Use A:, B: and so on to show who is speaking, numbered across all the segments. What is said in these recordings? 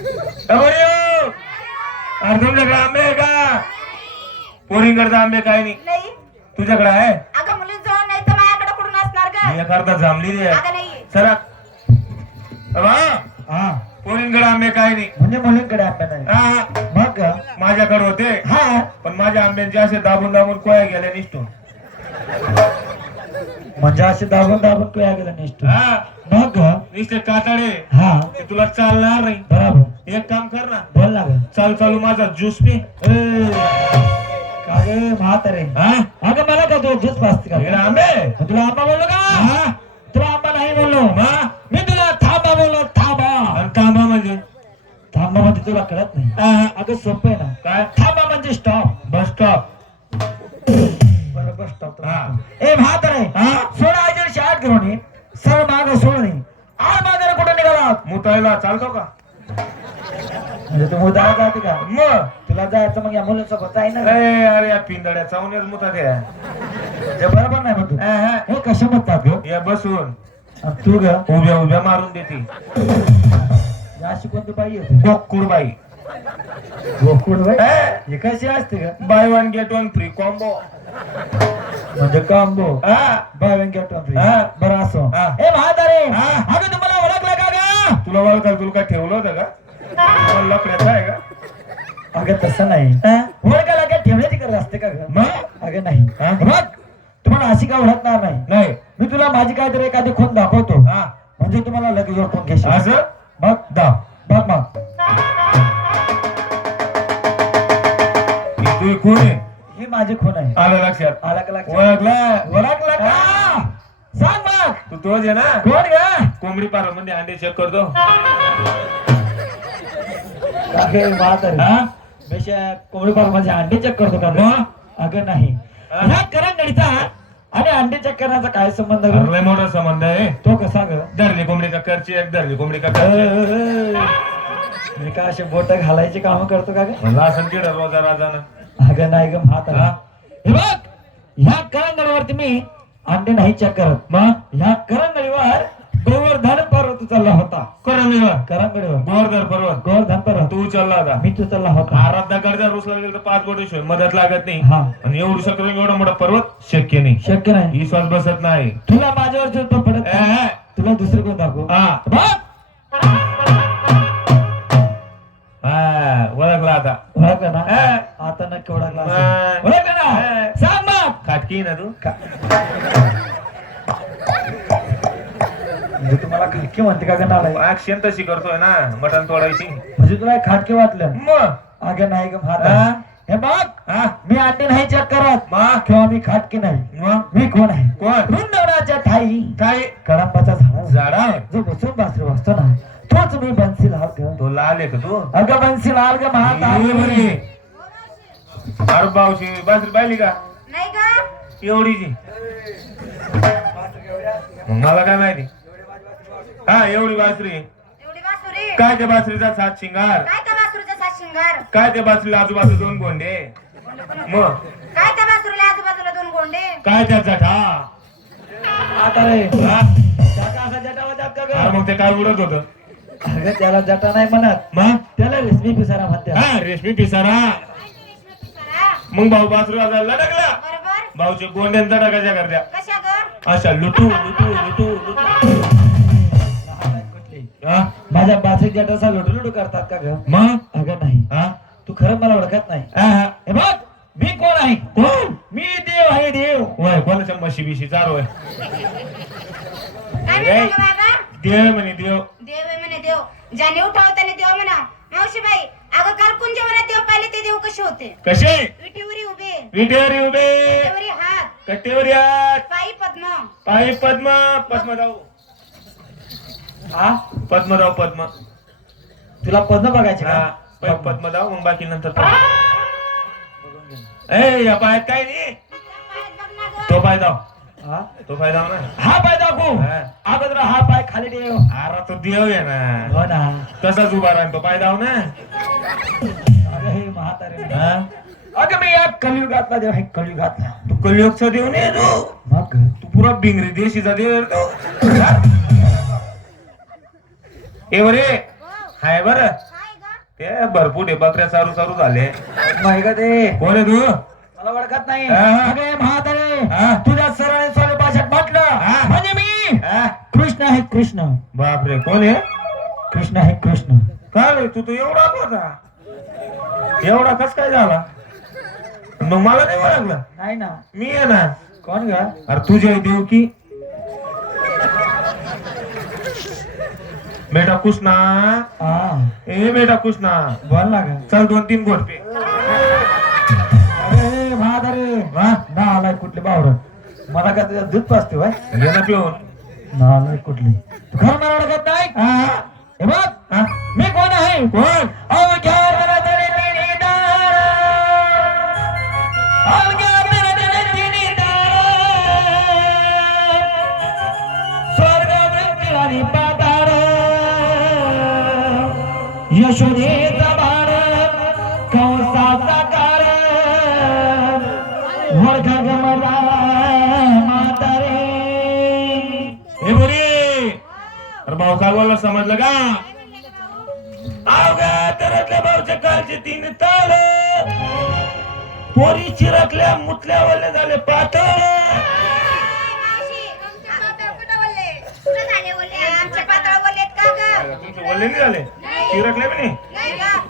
A: अरे अरे तुमच्याकडे आंबे आहे का? पोरींकडे आंबे काय नाही.
B: नाही.
A: तुझ्याकडे आहे?
B: अगं मुलींजवळ नाही तर माझ्याकडे कुठून असणार का
A: मी एखादा जांभली दे.
B: अगं नाही.
C: हा.
A: पोरींकडे आंबे काय नाही.
C: म्हणजे मुलींकडे आंबे नाही.
A: हा,
C: मग?
A: माझ्याकडे होते.
C: हा.
A: पण माझ्या आंब्यांचे असे दाबून दाबून कोया गेल्या निष्ठून.
C: म्हणजे असे दाबून दाबून तुया गेला निष्ठ
A: हा.
C: मग?
A: निष्ठे कातडे.
C: हा.
A: ते तुला चालणार नाही.
C: बरोबर.
A: एक काम कर ना.
C: बोल ना
A: चाल चालू माझा ज्यूस पी.
C: का गे म्हातारे.
A: हा?
C: अगं मला का तू ज्यूस पाचते का
A: आंबे.
C: तुला आंबा बोललो का?
A: हा?
C: तुला आंबा नाही बोललो. मी तुला थांबा बोललो थांबा.
A: तांबा म्हणजे?
C: थांबा म्हणजे तुला कळत नाही. अगं सोपं आहे ना.
A: काय?
C: थांबा म्हणजे स्टॉप
A: बस स्टॉप
C: बरोबर स्टॉप
A: हा.
C: ए म्हातारे. सोडा आजी शाळेत घेऊन ये. सर माग सोड नाही आड मागे कुठे निघाला
A: मुतायला चालतो का?
C: म्हणजे तू मुदाला जाते का
A: मग.
C: तुला जायचं मग या मुलांसोबत. आहे ना.
A: ए, अरे या पिंदड्या चावण्याच मुता
C: ते बरोबर नाही मग तू हे. कशा म्हणतात ग
A: या बसून.
C: आणि तू ग.
A: उभ्या उभ्या मारून देते.
C: अशी कोणती बाई होती
A: गोकुळबाई.
C: गोकुळ बाई हे कशी असते ग?
A: Buy one get one free combo.
C: म्हणजे कांबो. व्यंकट
A: हा.
C: बरं असो.
A: हा.
C: ए म्हातारे. अगं तुम्हाला ओळखलं का ग?
A: तुला ओळखाल तुला काय ठेवलं होतं का? तुला लफड्याचं आहे का?
C: अगं तसं नाही. ओळखायला काय ठेवण्याची गरज असते का
A: मग?
C: अगं नाही? बघ तुम्हाला अशी का ओळखणार नाही.
A: नाही.
C: मी तुला माझी काहीतरी एखादी खून दाखवतो.
A: हा.
C: म्हणजे तुम्हाला लगेच ओळखून
A: असं?
C: बघ.
A: दा ओळखला.
C: ओळखलं का? सांग मग.
A: तू तोच आहे ना?
C: कोण ग?
A: कोंबडी पारा मध्ये अंडे चेक करतो.
C: कोंबडी फार्म माझे अंडे चेक करतो का? अगं नाही? ह्या करंगडीचा आणि अंडे चेक करण्याचा काय संबंध?
A: लय मोठा संबंध आहे.
C: तो कसा ग?
A: धरली कोंबडी का करची एक धरली कोंबडी का करची.
C: मी का असे बोट घालायची काम करतो का ग?
A: असं तिकडं रोजा राजानं.
C: अगं नाही ग म्हातारा?
A: हे
C: बघ ह्या करंगडीवरती मी अंडे नाही चेक करत.
A: मग?
C: ह्या करंगडीवर गोवर्धन पर्वत चालला होता.
A: करंगीवर
C: करंगडीवर
A: गोवर्धन पर्वत?
C: गोवर्धन पर्वत.
A: तू उचलला होता.
C: मी तू चालला होता.
A: आराध्या गरजा रुसला गेलं तर पाच बोटी शिवाय मदत लागत नाही.
C: हा.
A: आणि एवढू शकतो एवढा मोठा पर्वत शक्य नाही.
C: शक्य नाही.
A: विश्वास बसत नाही.
C: तुला माझ्यावर जो पडत नाही. तुला दुसरं कोण दाखवू?
A: हा.
C: बघ.
A: हा ओळखला आता.
C: ओळखलं ना. आता नक्की ओळखला. असेल.
A: खाटकी ना तू
C: म्हणजे तुम्हाला खाटकी म्हणते का नालाय?
A: ऍक्शन तशी करतोय ना मटण तोडायची.
C: म्हणजे तुला हे खाटके वाटलं?
A: मग
C: अगं नाही ग
A: हा?
C: हे बघ
A: हा
C: मी अंडे नाही चेक करत.
A: मग
C: किंवा मी खाटके नाही.
A: मग
C: मी कोण आहे?
A: कोण?
C: वृंदावनाच्या ठाई
A: काय
C: कळंबाचा झाड.
A: झाडा?
C: जो बसून बासरी वाजतो ना तोच मी बन्सी लाल ग.
A: तो लाल आहे का तू?
C: अगं बन्सी लाल ग महाता
A: ये बरी. अरे बावशी बासरी पाहिली का?
B: नाही का
A: एवढीची मग मला काय माहिती? हा एवढी बासरी.
B: एवढी
A: काय त्या बासरीचा सात शिंगार?
B: काय त्या वासरूचा सात शिंगार?
A: काय त्या बासरीला आजूबाजू दोन गोंडे? मग
B: काय त्या वासरूला आजूबाजूला दोन गोंडे?
A: काय त्या जठा?
C: आता रे.
A: हा?
C: जटा असा जटा होतात का
A: अरे
C: ग
A: मग ते काय उडत होत?
C: अगं त्याला जटा नाही म्हणत.
A: मग
C: त्याला रेशमी पिसारा म्हणते
A: हा रेशमी पिसारा. मग भाऊ बासरी वाजायला भाऊचे गोंड्यांचा टाकायच्या करत्या
B: कशा ग?
A: अशा लुटू लुटू लुटू लुटू. हा?
C: माझ्या बाजरी जटाचा लुटू लुटू करतात का ग?
A: मग?
C: अगं नाही.
A: हा?
C: तू खरं मला ओळखत नाही.
A: हा, हा.
C: हे बघ मी कोण आहे?
A: कोण?
C: मी देव आहे देव.
A: होय कोणाच्या म्हशी बिशी? चार होय
B: काय म्हणतो ग बाबा?
A: देव म्हणे देव.
B: देव आहे म्हणे देव. ज्याने उठाव त्याने देव म्हणा. मावशीबाई अगं काल कुंजवनात देव पाहिले ते देव कसे होते?
A: कसे?
B: विठीवरी उभे
A: विटेवरी उभे
B: विठीवरी हात.
A: कट्टेवरी हात
B: पायी पद्म.
A: पायी पद्म पद्मराव
C: हा?
A: पद्मराव पद्म.
C: तुला पद्म बघायचे
A: हा.
C: का
A: पै- पद्मराव मग बाकी नंतर पद्म. ए या पायात काय नाही. तो पाय दाव
C: हा?
A: तो पाय दाव ना.
C: हा पाय दाखवू
A: हा.
C: अगोदर हा पाय खाली ठेव.
A: अरे तो देव आहे ना.
C: हो ना.
A: तसाच उभा राहील तो पाय दाव ना.
C: हे म्हातारे.
A: हा?
C: अगं मी या कलियुगातला देव आहे कलियुगातला.
A: तू कलियुगचा देव नाही तू
C: मग?
A: तू पुरा बिंगरी देशीचा देव आहे तो? ए बरे. हाय बर. ते भरपूर आहे बकऱ्या चारू चारू झाले.
C: नाही का ते.
A: कोण आहे तू?
C: मला ओळखत नाही. अगे म्हातारे. तुझ्या सरळे सरळ भाषेत म्हटलं. म्हणजे मी? कृष्ण आहे कृष्ण.
A: बापरे कोण आहे?
C: कृष्ण आहे कृष्ण.
A: काय रे तू तर एवढा होता एवढा कस काय झाला? मग मला नाही ओळखलं
C: नाही ना.
A: मी आहे ना
C: कोण ग?
A: अरे तुझे देव की. बेटा कृष्णा.
C: हा.
A: ए बेटा कृष्णा.
C: बोल ना ग.
A: चल दोन तीन गोट पे.
C: अरे म्हातारे
A: वा
C: ना आलाय कुठली बावर. मला का तुझ्या दूध पाचते बाय
A: घे ना पिऊन
C: ना आलाय कुठली. तू खरं मला ओळखत नाही
A: हा?
C: हे बघ.
A: हा?
C: मी कोण आहे?
A: कोण?
C: मनातले यशोदेचा बाळ कंसाचा कार. ओळखा ग मला म्हातारे.
A: हे बरे अरे भाऊ काय बोलला समजलं का? अवघ्या तरातल्या भाऊच्या कालचे तीन ताल. पोरी चिरकल्या मुतल्या वल्ले झाले पातळ. वल्ले नाही झाले? चिरकले बी नाही.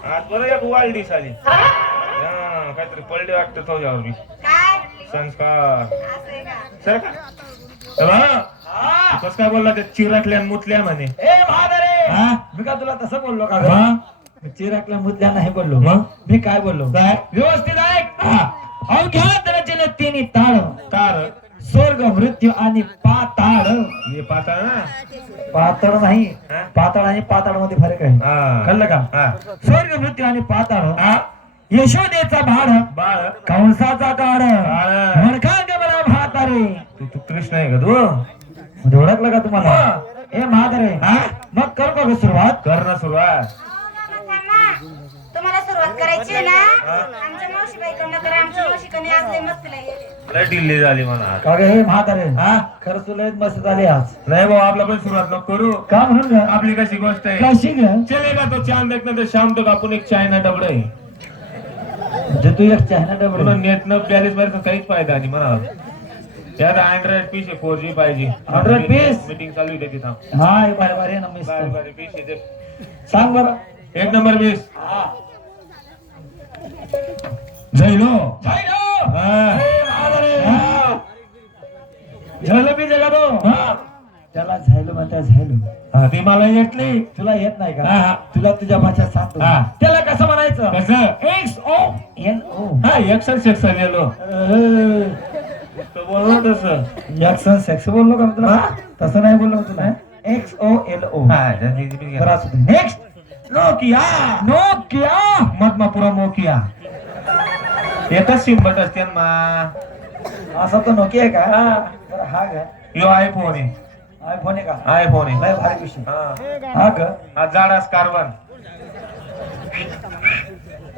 A: आज बरं एक वाळडी साली हा, काहीतरी पडले वाटतं तुझ्यावर मी
B: काय?
A: संस्कार
B: आहे का?
A: सर का चला कस काय बोलला ते चिरकल्या मुतल्या म्हणे
C: ए
A: हा?
C: मी का तुला तसं बोललो का
A: हा?
C: चिराकल्या मुद्द्या नाही बोललो
A: मग?
C: मी काय बोललो
A: काय?
C: व्यवस्थित ऐक अवघ्या रचने तिन्ही ताळ
A: तार
C: स्वर्ग मृत्यू आणि पाताळ.
A: हे पाताळ ना?
C: पाताळ नाही.
A: हा?
C: पाताळ आणि पाताळमध्ये फरक आहे.
A: हा.
C: कळलं का?
A: हा.
C: स्वर्ग मृत्यू आणि पाताळ.
A: हा?
C: यशोदेचा भाड
A: बाळ?
C: कंसाचा काळ.
A: बाळ.
C: म्हणका ग मला म्हातारे
A: तू तू कृष्ण आहे का तू?
C: म्हणजे ओळखलं का तुम्हाला? ए म्हातारे.
A: हा?
C: मग करू का ग सुरुवात?
A: कर ना सुरुवात.
B: हो. तुम्हाला सुरुवात करायची ना? आमच्या मावशीबाईकडनं करा आमच्या मावशीकडे आज लय मस्त
A: लय झाली म्हणा.
C: का ग हे म्हातारे.
A: हा?
C: खरंच तुला एक मस्त झाली आज.
A: नाही भाऊ आपला पण सुरुवात नको करू.
C: का म्हणून ग?
A: आपली कशी गोष्ट आहे?
C: कशी ग?
A: चलेगा तो चांद देखना तो शाम तक आपण एक चायना डबड आहे.
C: म्हणजे तू एक चायना डबडे
A: नेट न बॅलेन्स भरायचा काहीच फायदा नाही म्हणा. त्यात अँड्रॉइड पीस आहे फोर जी पाहिजे
C: Android piece?
A: मीटिंग चालू आहे त्याची थांब.
C: हा हे बारे बारे ना मस्त.
A: बारी बारी पीस आहे ते.
C: सांग बरं.
A: एक नंबर पीस
C: हा.
A: जैलो
C: तो।
A: हा.
C: त्याला झायलो
A: हा, ते मला येत नाही
C: तुला येत नाही का. तुला तुझ्या भाषेत सांगतो. त्याला कसं म्हणायचं?
A: कसं?
C: एक्स ओ एन ओ
A: हा गेलो बोललो तसं.
C: एक्सन सेक्स बोललो का मी तुला तसं नाही बोललो मी तुला एक्स ओ एल ओ
A: हा
C: नेक्स्ट
A: नोकिया
C: नो क्या
A: मधमापुरा मोकिया. एकच सिंबट असते ना
C: असा तो नोकिया आहे का? तर हा ग
A: यो आयफोन आहे.
C: आयफोन आहे का?
A: आयफोन आहे.
C: लय भारी विषय
A: हा.
C: हा ग
A: हा जाडास कार्बन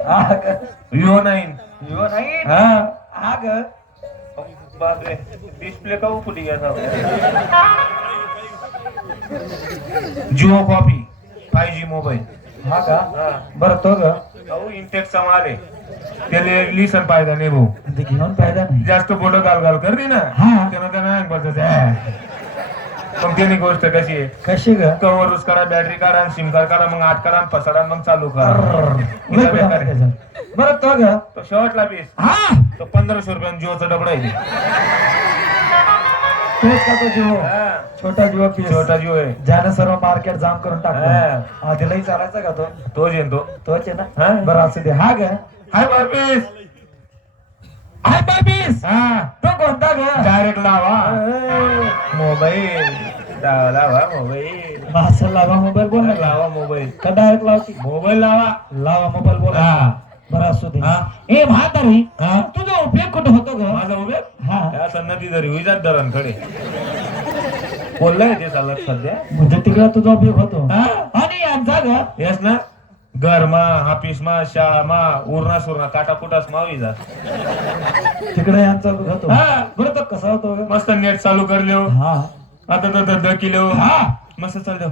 C: हा ग
A: यो नाईन.
C: यो नाही
A: हा.
C: हा ग
A: बापरे. डिस्प्ले का फुटी गया Jio copy five G mobile
C: हा का? बरं तो ग
A: त्याला लिसन नाही भाऊ.
C: ते घेऊन फायदा नाही.
A: जास्त बोट गाल गाल करते ना
C: हा.
A: त्यानं त्यांना अंग बसत मग त्याने गोष्ट कशी आहे?
C: कशी ग?
A: कवर ऊस काढा बॅटरी काढा आणि सिम कार्ड काढा मग आठ आणि फसाडा आणि मग चालू करा. बेकार आहे.
C: बरं तो ग.
A: तो शेवटला पीस
C: हा.
A: तो पंधराशे रुपयानं जिओचा डबडा आहे.
C: तोच का तो जीव?
A: हा.
C: छोटा जीव
A: शेवटा जिओ आहे.
C: ज्यानं सर्व मार्केट जाम करून. टाकलं. हा. तिलाही चालायचा का तो?
A: तोच आहे ना तो.
C: तोच आहे. ना? बरं असू दे. हा ग.
A: हाय बार पीस
C: हाय बाबीस
A: हा.
C: तो कोणता ग?
A: डायरेक्ट लावा. मोबाईल. लावा लावा मोबाईल.
C: भाषा लावा मोबाईल बोल
A: लावा मोबाईल.
C: का डायरेक्ट लावती
A: मोबाईल लावा.
C: लावा मोबाईल बोल. बरं असू दे
A: हा.
C: ए म्हातारी
A: हा
C: तुझा उपयोग कुठं होतो ग
A: माझा उभे
C: हा
A: आता नदी धरी विजात धरणकडे बोललाय ते चालत सध्या
C: म्हणजे तिकडे तुझा उपयोग होतो
A: हा.
C: आणि यांचा ग
A: येस ना घरमा ऑफिसमा शाळामा उरणा सुरणा काटा कुटास मा विजा
C: तिकडे यांचा उपयोग होतो
A: हा.
C: बरं तो कसा होतो ग?
A: मस्त नेट चालू करलो
C: हा
A: आता तर धंदा किलो
C: हा
A: मस्त चाललो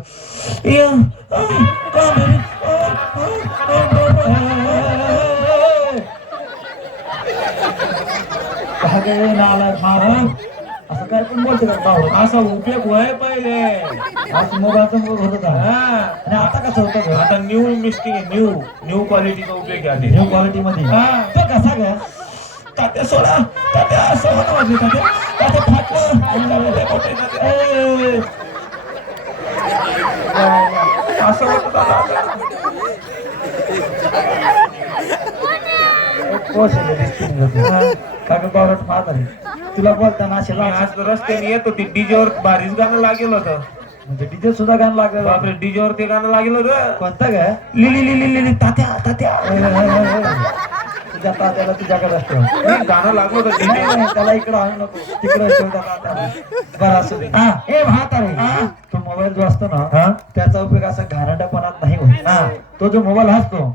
C: काय नाला मारा असं काय पण बोलते का?
A: असा उपयोग होय पहिले.
C: असं मोबाईलचा मुख होत होता
A: हा.
C: आणि आता कसं होतं
A: आता न्यू मिस्टिंग आहे न्यू न्यू क्वालिटीचा उपयोग आहे
C: न्यू क्वालिटी मध्ये.
A: हा.
C: तो कसा ग?
A: तात्या सोडा तात्या असं होतं माझे तात्या. तात्या फाटलं. असं होतं
C: कोश आहे तुला. म्हातारी तुला बोलताना असे
A: आज रस्त्याने येत होती डीजेवर भारीच गाणं लागेल होतं
C: म्हणजे डीजे सुद्धा गाणं लागलं
A: बापरे डीजेवर ते गाणं लागेल होतं
C: कोणतं ग
A: लिली लिली लिली तात्या तात्या
C: तुझ्या तात्याला तुझ्याकडे असतो
A: गाणं लागलं डीजे
C: त्याला इकडं आणू नको तिकडे बरं असू दे हे भात आहे तो मोबाईल जो असतो ना त्याचा उपयोग असा घाणेरड्यापणात नाही होत तो जो मोबाईल असतो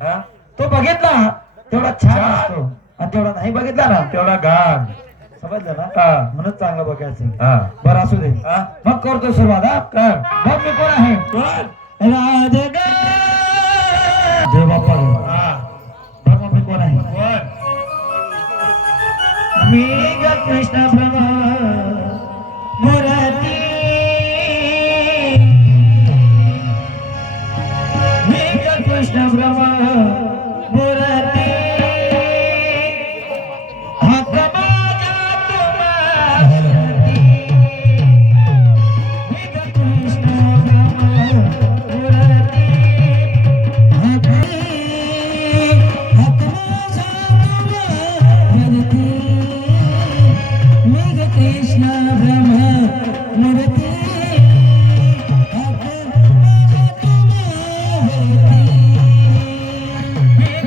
C: तो बघितला तेवढा छान असतो आणि तेवढा नाही बघितला ना
A: तेवढा गाण
C: समजलं ना. म्हणून चांगलं बघायचं
A: हा.
C: बरं असू दे? मग करतो सुरुवात हा
A: कर.
C: मग मी कोण आहे
A: कोण?
C: राधे.
A: हा.
C: मग मी आहे? मी कृष्ण प्रभा